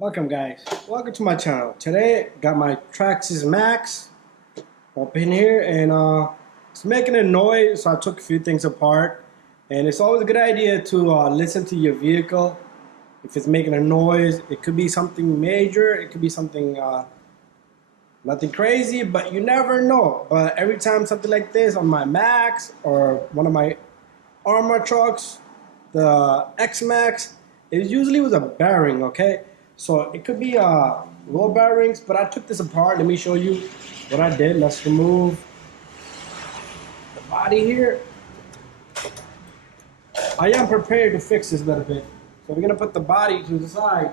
Welcome guys, welcome to my channel. Today got my Traxxas Maxx up in here and it's making a noise, so I took a few things apart, and it's always a good idea to listen to your vehicle. If it's making a noise, it could be something major, it could be something nothing crazy, but you never know. But every time something like this on my Max or one of my armor trucks, the X Max, it usually was a bearing, okay? So it could be low bearings, but I took this apart. Let me show you what I did. Let's remove the body here. I am prepared to fix this a little bit. So we're gonna put the body to the side.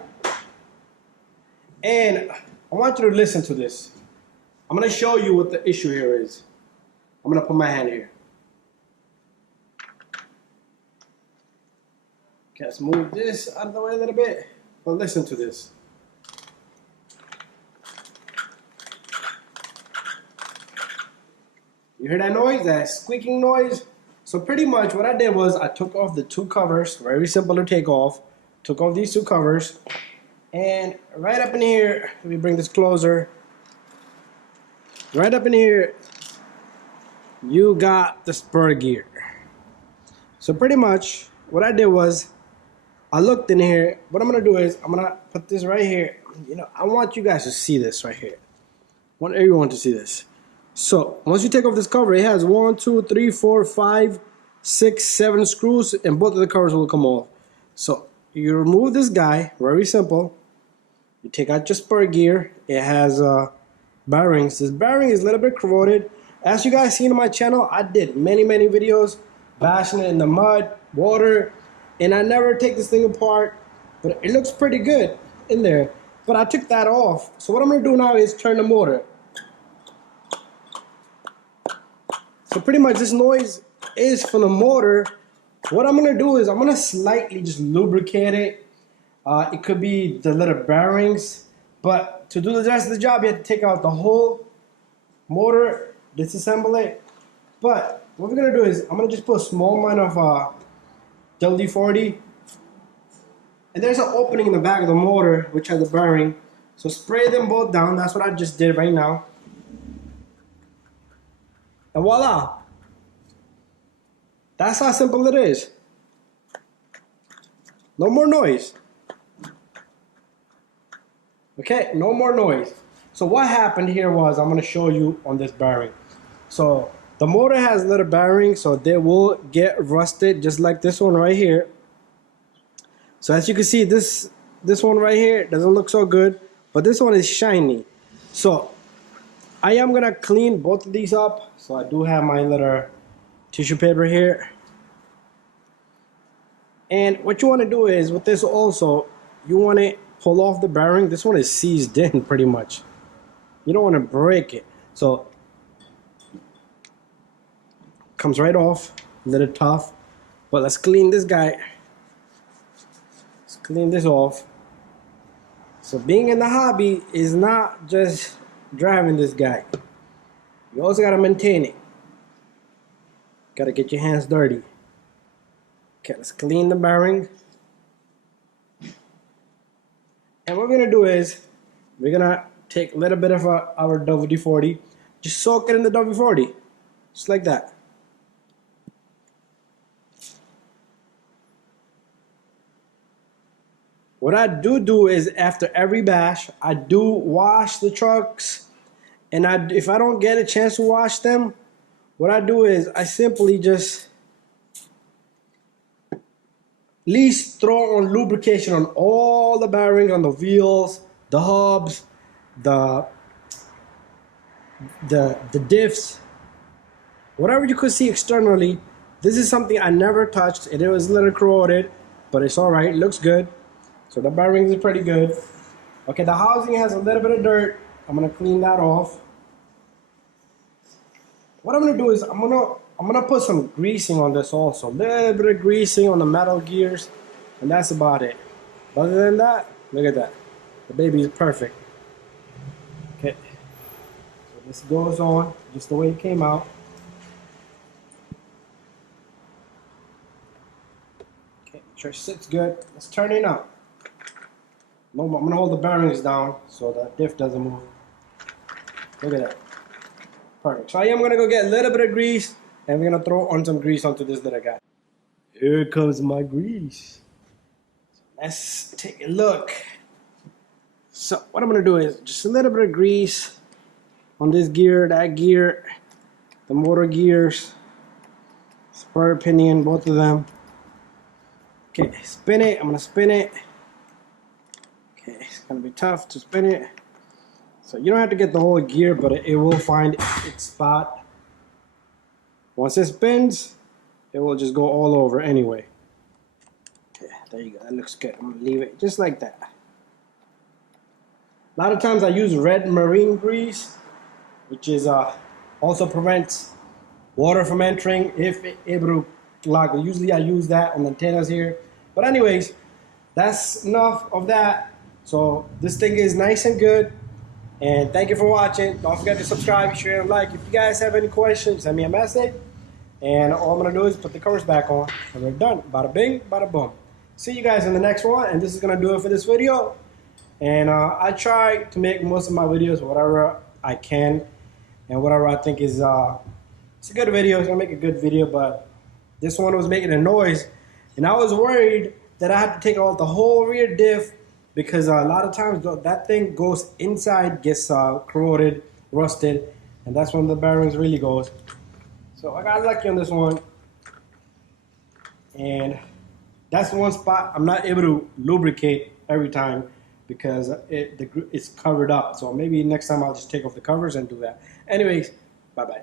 And I want you to listen to this. I'm gonna show you what the issue here is. I'm gonna put my hand here. Okay, let's move this out of the way a little bit. But listen to this. You hear that noise? That squeaking noise? So pretty much what I did was I took off the two covers. Very simple to take off. Took off these two covers. And right up in here, let me bring this closer. Right up in here, you got the spur gear. So pretty much what I did was I looked in here. What I'm gonna do is I'm gonna put this right here. You know, I want you guys to see this right here. I want everyone to see this. So once you take off this cover, it has 1, 2, 3, 4, 5, 6, 7 screws, and both of the covers will come off. So you remove this guy. Very simple. You take out your spur gear. It has bearings. This bearing is a little bit corroded. As you guys seen on my channel, I did many videos bashing it in the mud, water. And I never take this thing apart, but it looks pretty good in there. But I took that off. So what I'm gonna do now is turn the motor. So pretty much this noise is from the motor. What I'm gonna do is I'm gonna slightly just lubricate it. It could be the little bearings, but to do the rest of the job, you have to take out the whole motor, disassemble it. But what we're gonna do is I'm gonna just put a small amount of WD-40, and there's an opening in the back of the motor which has a bearing, so spray them both down. That's what I just did right now, and voila, that's how simple it is. No more noise. Okay, no more noise. So what happened here was, I'm going to show you on this bearing. So the motor has little bearings, so they will get rusted just like this one right here. So as you can see, this one right here doesn't look so good, but this one is shiny. So I am gonna clean both of these up. So I do have my little tissue paper here. And what you want to do is with this also, you want to pull off the bearing. This one is seized in pretty much. You don't want to break it. So comes right off, a little tough, but let's clean this guy. Let's clean this off. So being in the hobby is not just driving this guy. You also got to maintain it. Got to get your hands dirty. Okay, let's clean the bearing. And what we're gonna do is we're gonna take a little bit of our WD-40, just soak it in the WD-40, just like that. What I do is after every bash, I do wash the trucks, and if I don't get a chance to wash them, what I do is I simply just at least throw on lubrication on all the bearings, on the wheels, the hubs, the diffs, whatever you could see externally. This is something I never touched. It was a little corroded, but it's all right. It looks good. So the bearings are pretty good. Okay, the housing has a little bit of dirt. I'm gonna clean that off. What I'm gonna do is I'm gonna put some greasing on this also. A little bit of greasing on the metal gears, and that's about it. Other than that, look at that. The baby is perfect. Okay. So this goes on just the way it came out. Okay, make sure it sits good. Let's turn it up. No, I'm gonna hold the bearings down so the diff doesn't move. Look at that. Perfect. So I am gonna go get a little bit of grease, and we're gonna throw on some grease onto this little guy. Here comes my grease. Let's take a look. So what I'm gonna do is just a little bit of grease on this gear, that gear, the motor gears, spur pinion, both of them. Okay, spin it. I'm gonna spin it. Okay, it's gonna be tough to spin it. So you don't have to get the whole gear, but it will find its spot. Once it spins, it will just go all over anyway. Okay, there you go. That looks good. I'm gonna leave it just like that. A lot of times I use red marine grease, which is also prevents water from entering if able to clog. Usually I use that on the antennas here. But anyways, that's enough of that. So this thing is nice and good. And thank you for watching. Don't forget to subscribe, share, and like. If you guys have any questions, send me a message. And all I'm gonna do is put the covers back on, and we're done. Bada bing, bada boom. See you guys in the next one. And this is gonna do it for this video. And I try to make most of my videos whatever I can, and whatever I think is it's a good video. It's gonna make a good video. But this one was making a noise, and I was worried that I had to take out the whole rear diff, because a lot of times that thing goes inside, gets corroded, rusted, and that's when the bearings really goes. So I got lucky on this one, and that's one spot I'm not able to lubricate every time because it's covered up. So maybe next time I'll just take off the covers and do that. Anyways, bye-bye.